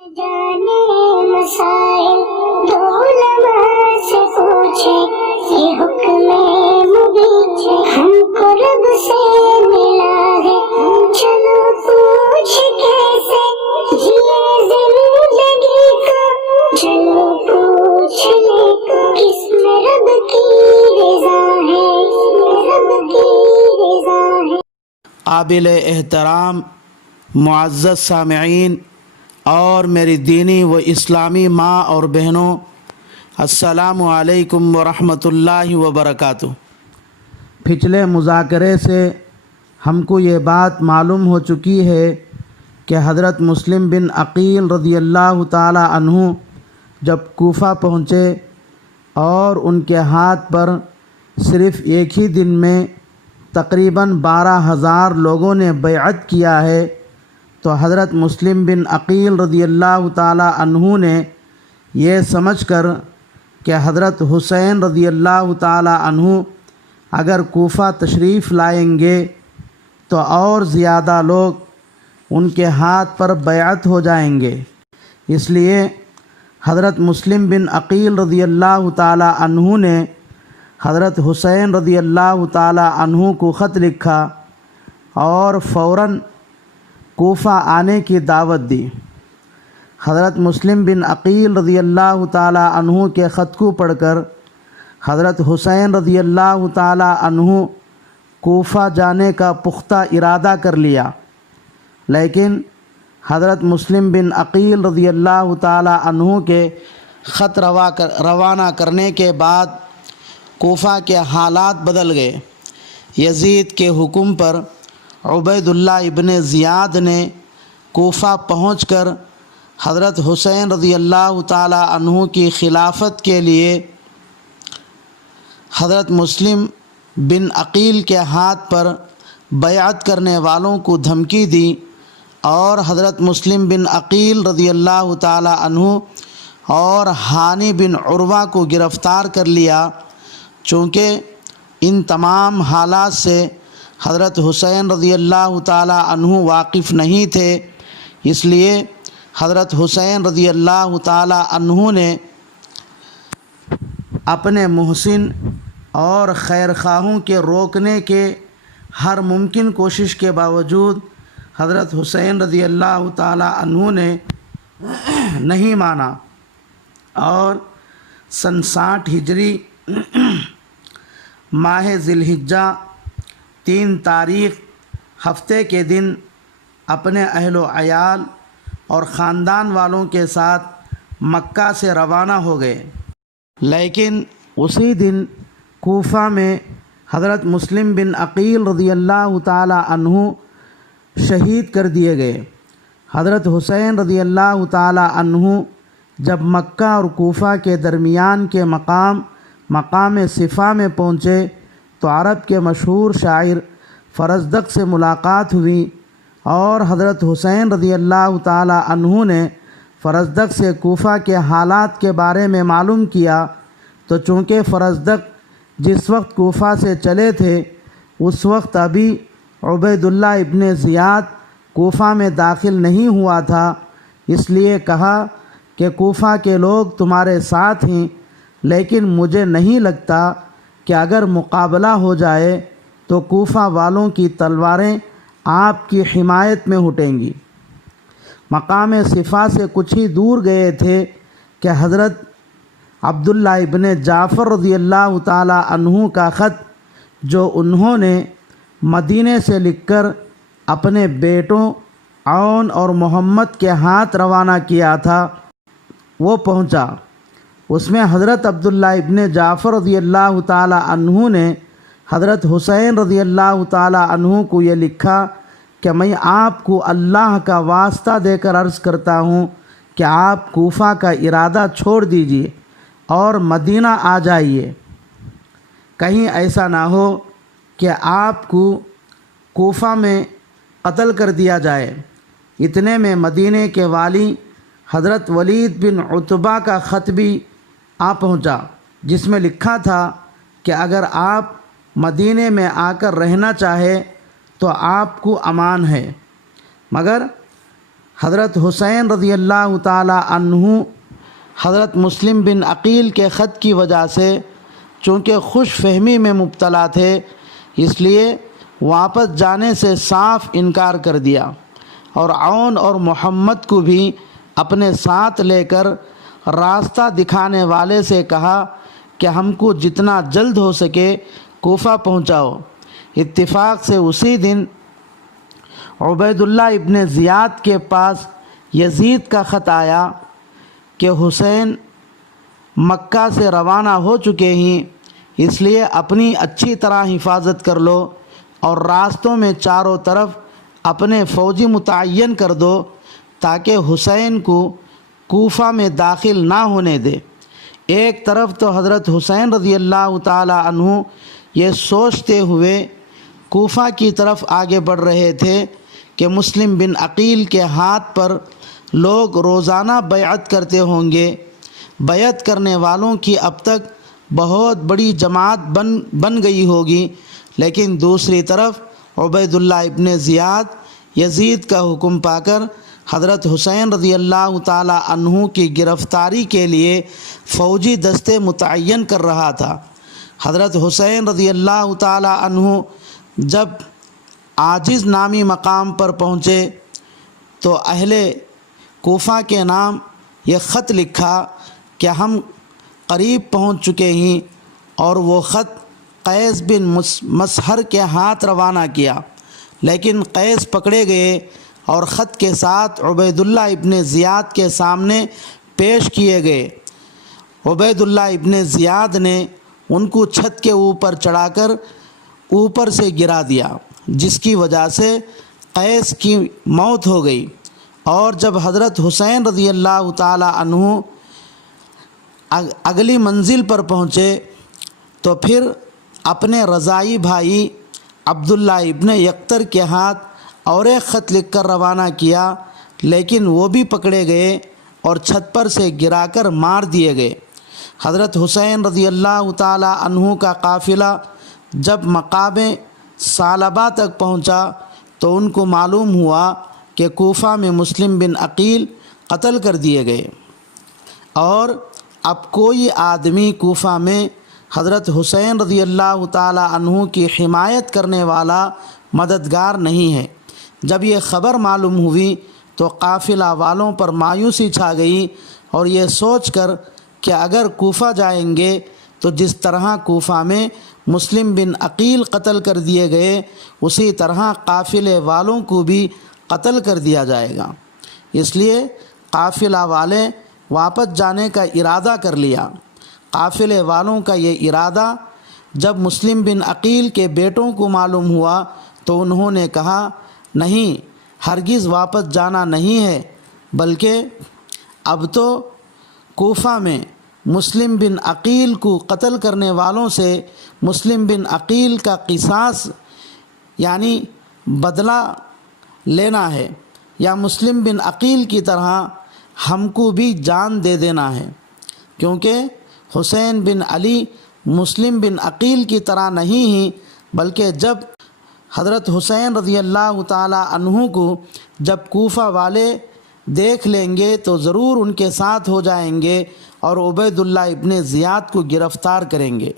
جانے مسائل دو علماء سے پوچھے، یہ حکم مبین ہم کو رب سے ملا ہے، چلو پوچھ کیسے جیے زندگی کو، چلو پوچھ لے کس میں رب کی رضا ہے، رب کی رضا ہے۔ قابل احترام معزز سامعین اور میری دینی و اسلامی ماں اور بہنوں، السلام علیکم ورحمۃ اللہ وبرکاتہ۔ پچھلے مذاکرے سے ہم کو یہ بات معلوم ہو چکی ہے کہ حضرت مسلم بن عقیل رضی اللہ تعالی عنہ جب کوفہ پہنچے اور ان کے ہاتھ پر صرف ایک ہی دن میں تقریباً 12,000 لوگوں نے بیعت کیا ہے، تو حضرت مسلم بن عقیل رضی اللہ تعالی عنہ نے یہ سمجھ کر کہ حضرت حسین رضی اللہ تعالی عنہ اگر کوفہ تشریف لائیں گے تو اور زیادہ لوگ ان کے ہاتھ پر بیعت ہو جائیں گے، اس لیے حضرت مسلم بن عقیل رضی اللہ تعالی عنہ نے حضرت حسین رضی اللہ تعالی عنہ کو خط لکھا اور فوراً کوفہ آنے کی دعوت دی۔ حضرت مسلم بن عقیل رضی اللہ تعالی عنہ کے خط کو پڑھ کر حضرت حسین رضی اللہ تعالی عنہ کوفہ جانے کا پختہ ارادہ کر لیا، لیکن حضرت مسلم بن عقیل رضی اللہ تعالی عنہ کے خط روانہ کرنے کے بعد کوفہ کے حالات بدل گئے۔ یزید کے حکم پر عبید اللہ ابن زیاد نے کوفہ پہنچ کر حضرت حسین رضی اللہ تعالی عنہ کی خلافت کے لیے حضرت مسلم بن عقیل کے ہاتھ پر بیعت کرنے والوں کو دھمکی دی اور حضرت مسلم بن عقیل رضی اللہ تعالی عنہ اور ہانی بن عروہ کو گرفتار کر لیا۔ چونکہ ان تمام حالات سے حضرت حسین رضی اللہ تعالی عنہ واقف نہیں تھے، اس لیے حضرت حسین رضی اللہ تعالی عنہ نے اپنے محسن اور خیرخواہوں کے روکنے کے ہر ممکن کوشش کے باوجود حضرت حسین رضی اللہ تعالی عنہ نے نہیں مانا، اور سن 60 ہجری ماہ ذی الحجہ 3 تاریخ ہفتے کے دن اپنے اہل و عیال اور خاندان والوں کے ساتھ مکہ سے روانہ ہو گئے، لیکن اسی دن کوفہ میں حضرت مسلم بن عقیل رضی اللہ تعالی عنہ شہید کر دیے گئے۔ حضرت حسین رضی اللہ تعالی عنہ جب مکہ اور کوفہ کے درمیان کے مقام صفا میں پہنچے تو عرب کے مشہور شاعر فرزدق سے ملاقات ہوئی، اور حضرت حسین رضی اللہ تعالی عنہ نے فرزدق سے کوفہ کے حالات کے بارے میں معلوم کیا، تو چونکہ فرزدق جس وقت کوفہ سے چلے تھے اس وقت ابھی عبید اللہ ابن زیاد کوفہ میں داخل نہیں ہوا تھا، اس لیے کہا کہ کوفہ کے لوگ تمہارے ساتھ ہیں، لیکن مجھے نہیں لگتا کہ اگر مقابلہ ہو جائے تو کوفہ والوں کی تلواریں آپ کی حمایت میں ہٹیں گی۔ مقام صفا سے کچھ ہی دور گئے تھے کہ حضرت عبداللہ ابن جعفر رضی اللہ تعالی عنہ کا خط جو انہوں نے مدینے سے لکھ کر اپنے بیٹوں عون اور محمد کے ہاتھ روانہ کیا تھا وہ پہنچا۔ اس میں حضرت عبداللہ ابن جعفر رضی اللہ تعالی عنہ نے حضرت حسین رضی اللہ تعالی عنہ کو یہ لکھا کہ میں آپ کو اللہ کا واسطہ دے کر عرض کرتا ہوں کہ آپ کوفہ کا ارادہ چھوڑ دیجیے اور مدینہ آ جائیے، کہیں ایسا نہ ہو کہ آپ کو کوفہ میں قتل کر دیا جائے۔ اتنے میں مدینے کے والی حضرت ولید بن عتبہ کا خط بھی آ پہنچا، جس میں لکھا تھا کہ اگر آپ مدینے میں آ کر رہنا چاہے تو آپ کو امان ہے، مگر حضرت حسین رضی اللہ تعالی عنہ حضرت مسلم بن عقیل کے خط کی وجہ سے چونکہ خوش فہمی میں مبتلا تھے، اس لیے واپس جانے سے صاف انکار کر دیا، اور عون اور محمد کو بھی اپنے ساتھ لے کر راستہ دکھانے والے سے کہا کہ ہم کو جتنا جلد ہو سکے کوفہ پہنچاؤ۔ اتفاق سے اسی دن عبید اللہ ابن زیاد کے پاس یزید کا خط آیا کہ حسین مکہ سے روانہ ہو چکے ہیں، اس لیے اپنی اچھی طرح حفاظت کر لو اور راستوں میں چاروں طرف اپنے فوجی متعین کر دو تاکہ حسین کو کوفہ میں داخل نہ ہونے دے۔ ایک طرف تو حضرت حسین رضی اللہ تعالی عنہ یہ سوچتے ہوئے کوفہ کی طرف آگے بڑھ رہے تھے کہ مسلم بن عقیل کے ہاتھ پر لوگ روزانہ بیعت کرتے ہوں گے، بیعت کرنے والوں کی اب تک بہت بڑی جماعت بن گئی ہوگی، لیکن دوسری طرف عبید اللہ ابن زیاد یزید کا حکم پا کر حضرت حسین رضی اللہ تعالی عنہ کی گرفتاری کے لیے فوجی دستے متعین کر رہا تھا۔ حضرت حسین رضی اللہ تعالی عنہ جب عاجز نامی مقام پر پہنچے تو اہل کوفہ کے نام یہ خط لکھا کہ ہم قریب پہنچ چکے ہیں، اور وہ خط قیس بن مسہر کے ہاتھ روانہ کیا، لیکن قیس پکڑے گئے اور خط کے ساتھ عبید اللہ ابن زیاد کے سامنے پیش کیے گئے۔ عبید اللہ ابن زیاد نے ان کو چھت کے اوپر چڑھا کر اوپر سے گرا دیا، جس کی وجہ سے قیس کی موت ہو گئی۔ اور جب حضرت حسین رضی اللہ تعالی عنہ اگلی منزل پر پہنچے تو پھر اپنے رضائی بھائی عبداللہ ابن یقتر کے ہاتھ اور ایک خط لکھ کر روانہ کیا، لیکن وہ بھی پکڑے گئے اور چھت پر سے گرا کر مار دیے گئے۔ حضرت حسین رضی اللہ تعالی عنہ کا قافلہ جب مقام ثعلبہ تک پہنچا تو ان کو معلوم ہوا کہ کوفہ میں مسلم بن عقیل قتل کر دیے گئے، اور اب کوئی آدمی کوفہ میں حضرت حسین رضی اللہ تعالی عنہ کی حمایت کرنے والا مددگار نہیں ہے۔ جب یہ خبر معلوم ہوئی تو قافلہ والوں پر مایوسی چھا گئی، اور یہ سوچ کر کہ اگر کوفہ جائیں گے تو جس طرح کوفہ میں مسلم بن عقیل قتل کر دیے گئے اسی طرح قافلے والوں کو بھی قتل کر دیا جائے گا، اس لیے قافلہ والے واپس جانے کا ارادہ کر لیا۔ قافلے والوں کا یہ ارادہ جب مسلم بن عقیل کے بیٹوں کو معلوم ہوا تو انہوں نے کہا، نہیں، ہرگز واپس جانا نہیں ہے، بلکہ اب تو کوفہ میں مسلم بن عقیل کو قتل کرنے والوں سے مسلم بن عقیل کا قصاص یعنی بدلہ لینا ہے، یا مسلم بن عقیل کی طرح ہم کو بھی جان دے دینا ہے، کیونکہ حسین بن علی مسلم بن عقیل کی طرح نہیں ہیں، بلکہ جب حضرت حسین رضی اللہ تعالی عنہ کو جب کوفہ والے دیکھ لیں گے تو ضرور ان کے ساتھ ہو جائیں گے اور عبید اللہ ابن زیاد کو گرفتار کریں گے۔